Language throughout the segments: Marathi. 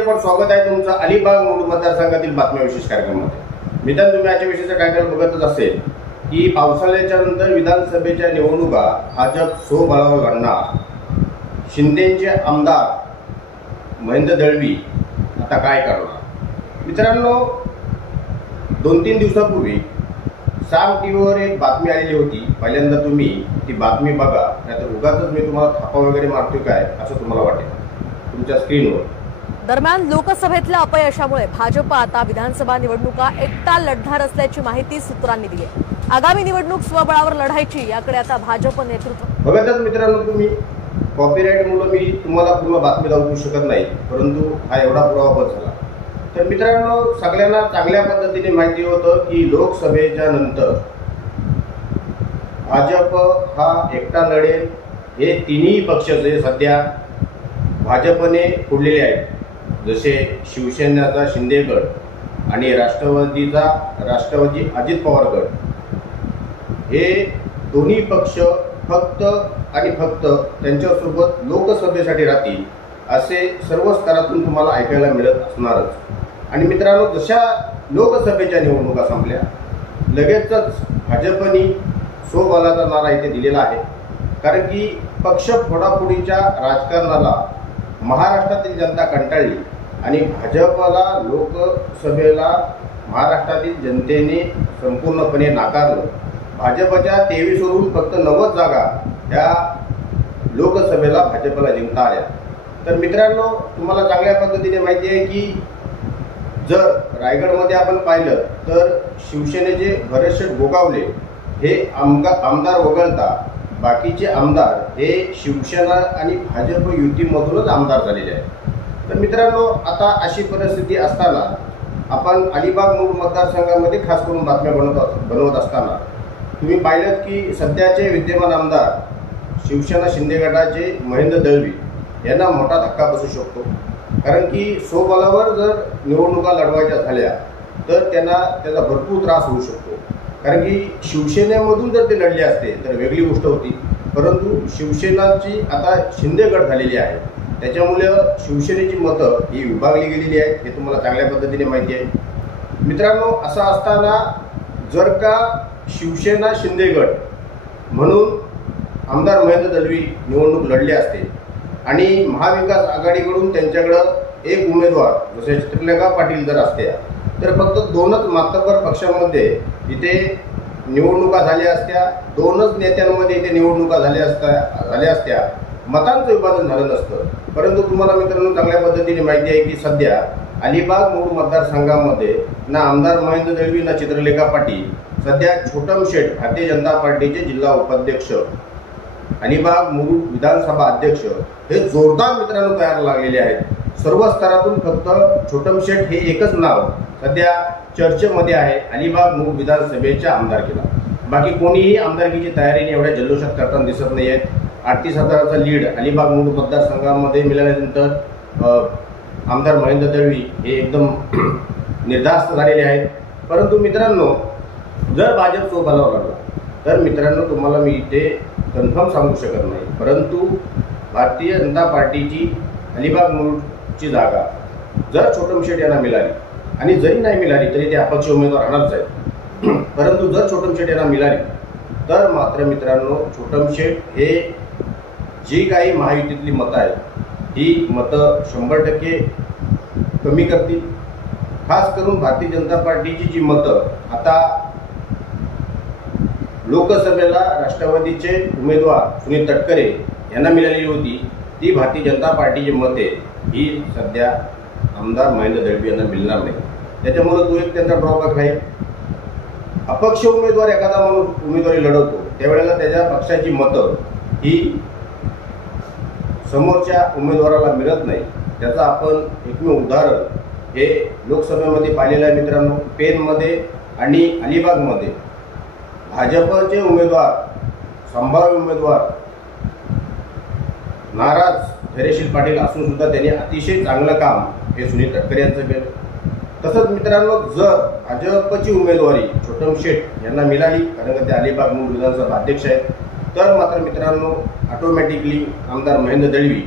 एक बार स्वागत आहे तुमचं अलिबाग मूळ मतदारसंघातील बातम्या विशेष कार्यक्रमामध्ये। मित्रांनो, तुम्ही आजच्या विशेषाचं टायटल बघतच असेल की पावसाळ्याच्या नंतर विधानसभेच्या निवडणुका भाजप स्वबळावर लढणार, शिंदेचे आमदार महेंद्र दळवी आता काय करणार। मित्रांनो, 2-3 दिवसापूर्वी साम टीव्हीवर एक बातमी आलेली होती। पहिल्यांदा तुम्ही ती बातमी बघा, नाहीतर उगाचच मी तुम्हाला थापा वगैरे मारतोय काय असं तुम्हाला वाटेल तुमच्या स्क्रीनवर। दरम्यान लोकसभेतल्या अपयशामुळे भाजप आता विधानसभा निवडणुका एकटा लढणार असल्याची माहिती सूत्रांनी दिली आहे। आगामी निवडणूक स्वबळावर लढायची याकडे आता भाजप नेतृत्व बघतच। मित्रांनो, तुम्ही कॉपीराईटमुळे मी तुम्हाला पूर्ण बातमी दाखवू शकत नाही, परंतु हा एवढा पुरावा बस झाला। तर मित्रांनो, सगळ्यांना चांगल्या पद्धतीने माहिती होतं की लोकसभेच्या नंतर भाजप हा एकटा लढेल। हे तिन्ही पक्ष जे सध्या भाजपने फोडलेले आहेत, जसे शिवसेनेचा शिंदे गट आणि राष्ट्रवादी अजित पवार गट, हे दोन्ही पक्ष फक्त आणि फक्त त्यांच्यासोबत लोकसभेसाठी राहतील असे सर्व स्तरातून तुम्हाला ऐकायला मिळत असणारच। आणि मित्रांनो, जशा लोकसभेच्या निवडणुका संपल्या लगेचच भाजपने स्वबळाचा नारा इथे दिलेला आहे। कारण की पक्ष फोडाफोडीच्या राजकारणाला महाराष्ट्रातील जनता कंटाळली आणि भाजपला लोकसभेला महाराष्ट्रातील जनतेने संपूर्णपणे नाकारलं। भाजपच्या 23 वरून फक्त 90 जागा ह्या लोकसभेला भाजपला जिंकता आल्या। तर मित्रांनो, तुम्हाला चांगल्या पद्धतीने माहिती आहे की जर रायगडमध्ये आपण पाहिलं तर शिवसेनेचे भरतशेठ गोगावले हे आमदार वगळता बाकीचे आमदार हे शिवसेना आणि भाजप युतीमधूनच आमदार झालेले आहेत। तर मित्रांनो, आता अशी परिस्थिती असताना आपण अलिबाग मूळ मतदारसंघामध्ये खास करून बातम्या बनवत असताना तुम्ही पाहिलं की सध्याचे विद्यमान आमदार शिवसेना शिंदे गटाचे महेंद्र दळवी यांना मोठा धक्का बसू शकतो। कारण की स्वबळावर जर निवडणुका लढवायच्या झाल्या तर त्यांना त्याचा भरपूर त्रास होऊ शकतो। कारण की शिवसेनेमधून जर ते लढले असते तर वेगळी गोष्ट होती, परंतु शिवसेनाची आता शिंदे गट झालेली आहे, त्याच्यामुळे शिवसेनेची मतं ही विभागली गेलेली आहेत, हे तुम्हाला चांगल्या पद्धतीने माहिती आहे। मित्रांनो, असं असताना जर का शिवसेना शिंदे गट म्हणून आमदार महेंद्र दळवी निवडणूक लढले असते आणि महाविकास आघाडीकडून त्यांच्याकडं एक उमेदवार जसे चित्रलेखा पाटील जर असत्या तर फक्त 2च मातबर पक्षामध्ये इथे निवडणुका झाल्या असत्या, 2च नेत्यांमध्ये इथे निवडणुका झाल्या असत्या, मतांचं विभाजन झालं नसतं। परंतु तुम्हाला मित्रांनो चांगल्या पद्धतीने माहिती आहे की सध्या अलिबाग मूळ मतदारसंघामध्ये ना आमदार महेंद्र दळवी ना चित्रलेखा पाटील, सध्या छोटम शेठ भारतीय जनता पार्टीचे जिल्हा उपाध्यक्ष, अलिबाग मूळ विधानसभा अध्यक्ष हे जोरदार मित्रांनो तयार लागलेले आहेत। सर्व स्तरातून फक्त छोटम शेठ हे एकच नाव सध्या चर्चेमध्ये आहे अलिबाग मूळ विधानसभेच्या आमदारकीला। बाकी कोणीही आमदारकीची तयारीने एवढ्या जल्लोषात करताना दिसत नाही आहेत। 38,000चा लीड अलिबाग मूळ मतदारसंघामध्ये मिळाल्यानंतर आमदार महेंद्र दळवी हे एकदम निर्धास्त झालेले आहेत। परंतु मित्रांनो, जर भाजप स्वबळावर लढला तर मित्रांनो तुम्हाला मी इथे कन्फर्म सांगू शकत नाही, परंतु भारतीय जनता पार्टीची अलिबाग मूळची जागा जर छोटम शेठ यांना मिळाली आणि जरी नाही मिळाली तरी ते अपक्ष उमेदवार राहणारच आहेत, परंतु जर छोटम शेठ यांना मिळाली तर मात्र मित्रांनो छोटम शेठ हे जी काही महायुतीतली मतं आहेत ही मतं 100% कमी करतील। खास करून भारतीय जनता पार्टीची जी मतं आता लोकसभेला राष्ट्रवादीचे उमेदवार सुनील तटकरे यांना मिळालेली होती, ती भारतीय जनता पार्टीची मते ही सध्या आमदार महेंद्र दळवी यांना मिळणार नाही। त्याच्यामुळे तो एक त्यांचा ड्रॉबॅक आहे। अपक्ष उमेदवार एखादा माणूस उमेदवारी लढवतो त्यावेळेला त्याच्या पक्षाची मतं ही समोरच्या उमेदवाराला मिळत नाही। त्याचं आपण एकमेव उदाहरण हे लोकसभेमध्ये पाहिलेलं आहे मित्रांनो। पेनमध्ये आणि अलिबागमध्ये भाजपचे उमेदवार, संभाव्य उमेदवार नाराज धैर्यशील पाटील असून सुद्धा त्यांनी अतिशय चांगलं काम हे सुनील तटकरे यांचं केलं। तसंच मित्रांनो, जर भाजपची उमेदवारी छोटम शेठ यांना मिळाली, कारण का ते अलिबाग मूळ विधानसभा अध्यक्ष आहेत, तर मात्र मित्रांनो ऑटोमॅटिकली आमदार महेंद्र दळवी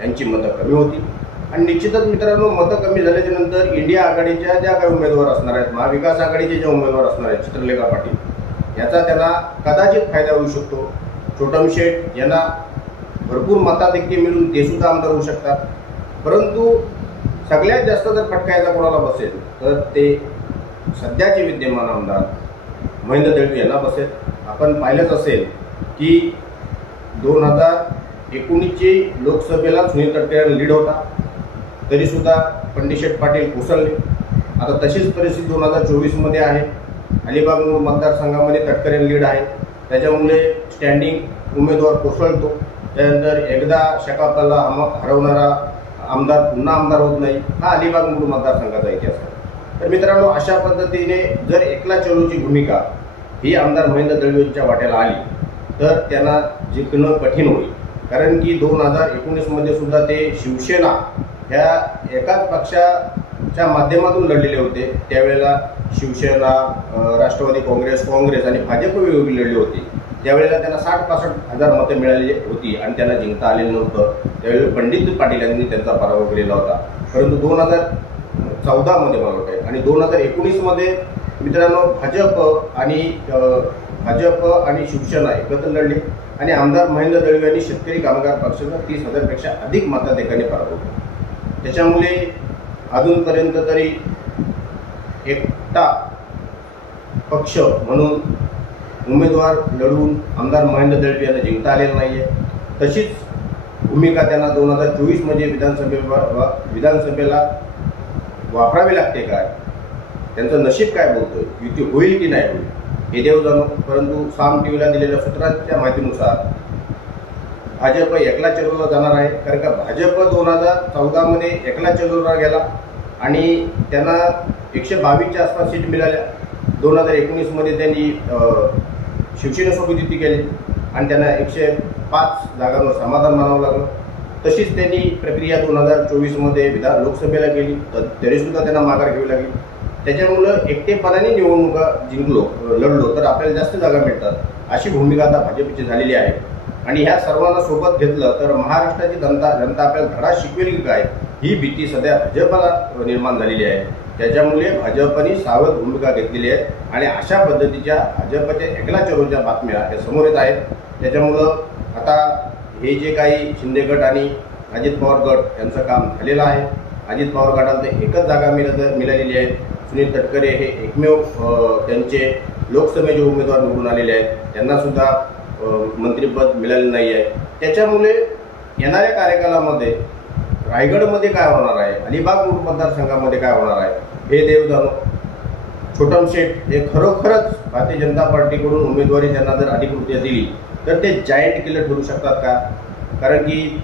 यांची मतं कमी होती। आणि निश्चितच मित्रांनो, मतं कमी झाल्याच्या नंतर इंडिया आघाडीच्या ज्या काही उमेदवार असणार आहेत, महाविकास आघाडीचे जे उमेदवार असणार आहेत, चित्रलेखा पाटील, याचा त्यांना कदाचित फायदा होऊ शकतो. छोटम शेठ यांना भरपूर मताधिक्य मिळून ते सुद्धा आमदार होऊ शकतात. परंतु सगळ्यात जास्त जर फटका याचा कोणाला बसेल तर ते सध्याचे विद्यमान आमदार महेंद्र दळवी यांना बसेल. आपण पाहिलंच असेल की 2019ची लोकसभेला सुनील तटकरे लीड होता, तरी सुद्धा पंडित शेठ पाटील कोसळले. आता तशीच परिस्थिती 2024मध्ये आहे. अलिबाग मतदारसंघामध्ये तटकरे लीड आहे, त्याच्यामुळे स्टँडिंग उमेदवार कोसळतो. त्यानंतर एकदा शकापला हरवणारा आमदार पुन्हा आमदार होत नाही. हा अलिबाग मतदारसंघाचा इतिहास आहे. तर मित्रांनो, अशा पद्धतीने जर एकला चलोची भूमिका ही आमदार महेंद्र दळवी यांच्या वाट्याला आली तर त्यांना जिंकणं कठीण होईल. कारण की 2019मध्ये सुद्धा ते शिवसेना ह्या एकाच पक्षाच्या माध्यमातून लढलेले होते. त्यावेळेला शिवसेना, राष्ट्रवादी काँग्रेस आणि भाजप वेगवेगळी लढली होती. त्यावेळेला त्यांना 60-65 हजार मतं मिळालेली होती आणि त्यांना जिंकता आलेलं नव्हतं. त्यावेळी पंडित पाटील यांनी त्यांचा पराभव केलेला होता. परंतु 2014मध्ये मला वाटतं आणि 2019मध्ये मित्रांनो भाजप आणि शिवसेना एकत्र लढली आणि आमदार महेंद्र दळवी यांनी शेतकरी कामगार पक्षाचा 30,000पेक्षा अधिक मताधिक्याने पराभव केला. त्याच्यामुळे अजूनपर्यंत तरी एकटा पक्ष म्हणून उमेदवार लढवून आमदार महेंद्र दळवी यांना जिंकता आलेलं नाहीये. तशीच भूमिका त्यांना 2024मध्ये विधानसभेला वापरावी लागते काय, त्यांचं नशीब काय बोलतोय, युती होईल की नाही होईल हे देव जाणो. परंतु साम टीव्हीला दिलेल्या सूत्रांच्या माहितीनुसार भाजप एकला चलोला जाणार आहे. कारण का भाजप 2014मध्ये एकला चलोला गेला आणि त्यांना 122च्या आसपास सीट मिळाल्या. 2019मध्ये त्यांनी शिवसेनेसोबत युती केली आणि त्यांना 105 जागांवर समाधान मानावं लागलं. तशीच त्यांनी प्रक्रिया 2024मध्ये लोकसभेला केली, तरीसुद्धा त्यांना माघार घ्यावी लागली. त्याच्यामुळं एकटेपणाने निवडणुका लढलो तर आपल्याला जास्त जागा मिळतात, अशी भूमिका आता भाजपची झालेली आहे. आणि ह्या सर्वांना सोबत घेतलं तर महाराष्ट्राची जनता आपल्याला धडा शिकवेल की काय, ही भीती सध्या भाजपला निर्माण झालेली आहे. त्याच्यामुळे भाजपने सावध भूमिका घेतलेली आहे आणि अशा पद्धतीच्या भाजपच्या एकला चलोच्या बातम्या हे समोर येत आहेत. त्याच्यामुळं आता हे जे काही शिंदे गट आणि अजित पवार गट यांचं काम झालेलं आहे. अजित पवार गटाला तर एकच जागा मिळालेली आहे. सुनील तटकरे हे एकमेव त्यांचे लोकसभेचे उमेदवार निवडून आलेले आहेत, त्यांना सुद्धा मंत्रिपद मिळालेलं नाही आहे. त्याच्यामुळे येणाऱ्या कार्यकालामध्ये रायगडमध्ये काय होणार आहे, अलिबाग मतदारसंघामध्ये काय होणार आहे हे देव जाणो. छोटम शेठ हे खरोखरच भारतीय जनता पार्टीकडून उमेदवारी त्यांना जर अधिकृत दिली तर ते जायंट किलर ठरू शकतात का? कारण की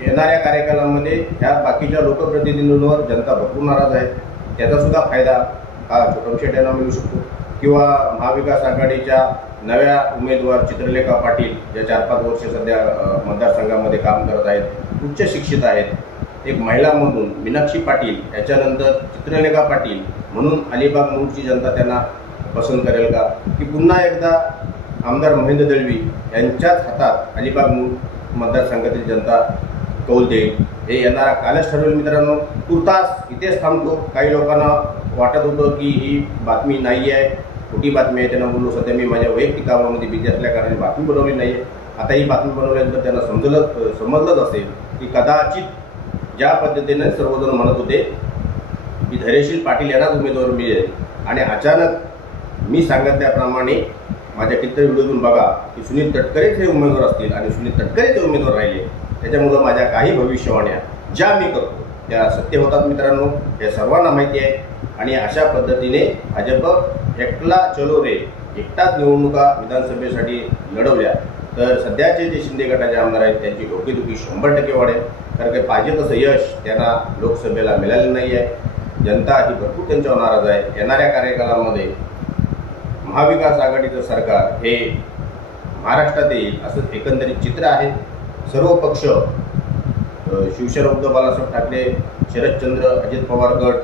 येणाऱ्या कार्यकालामध्ये ह्या बाकीच्या लोकप्रतिनिधींवर जनता भरपूर नाराज आहे. त्याचा सुद्धा फायदा हा छोटम शेठ यांना मिळू शकतो किंवा महाविकास आघाडीच्या नव्या उमेदवार चित्रलेखा पाटील ज्या 4-5 वर्ष सध्या मतदारसंघामध्ये काम करत आहेत, उच्च शिक्षित आहेत. एक महिला म्हणून मीनाक्षी पाटील, याच्यानंतर चित्रलेखा पाटील म्हणून अलिबाग मूळची जनता त्यांना पसंत करेल का, की पुन्हा एकदा आमदार महेंद्र दळवी यांच्याच हातात अलिबाग मूळ मतदारसंघातील जनता कौल देईल हे येणारा कालच ठरवेल. मित्रांनो, तुर्तास इथेच थांबतो. काही लोकांना वाटत होतं की ही बातमी नाही आहे, खोटी बातमी आहे. त्यांना बोललो सध्या मी माझ्या वैयक्तिक कामामध्ये बिझी असल्या कारणाने बातमी बनवली नाही आहे. आता ही बातमी बनवल्यानंतर त्यांना समजलंच असेल की कदाचित ज्या पद्धतीने सर्वजण म्हणत होते की धैर्यशील पाटील यांनाच उमेदवार मिळेल आणि अचानक मी सांगितल्याप्रमाणे माझ्या किती व्हिडिओतून बघा की सुनील तटकरेच हे उमेदवार असतील आणि सुनील तटकरेच हे उमेदवार राहिले. त्याच्यामुळं माझ्या काही भविष्यवाण्या ज्या मी करतो त्या सत्य होतात. मित्रांनो, हे सर्वांना माहिती आहे. आणि अशा पद्धतीने भाजप एकला चलो रे, एकटाच निवडणुका विधानसभेसाठी लढवल्या तर सध्याचे जे शिंदे गटाचे आमदार आहेत त्यांची डोकेदुखी 100% वाढेल. कारण की पाहिजे तसं यश त्यांना लोकसभेला मिळालेलं नाही आहे. जनता ही भरपूर त्यांच्यावर नाराज आहे. येणाऱ्या कार्यकालामध्ये महाविकास आघाडीचं सरकार हे महाराष्ट्रात येईल असं एकंदरीत चित्र आहे. सर्व पक्ष शिवसेना, उद्धव बाळासाहेब ठाकरे, शरदचंद्र, अजित पवार गट,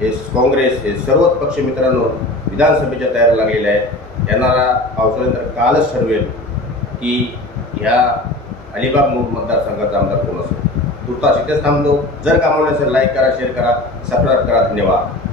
हे काँग्रेस, हे सर्वच पक्ष मित्रांनो विधानसभेच्या तयार लागलेले आहेत. येणारा पावसाळ्यानंतर कालच ठरवेल की ह्या अलिबाग मूळ मतदारसंघाचा आमदार कोण असेल. तुर्तास इथेच थांबतो. जर कामाला असेल लाईक करा, शेअर करा, सबस्क्राईब करा. धन्यवाद.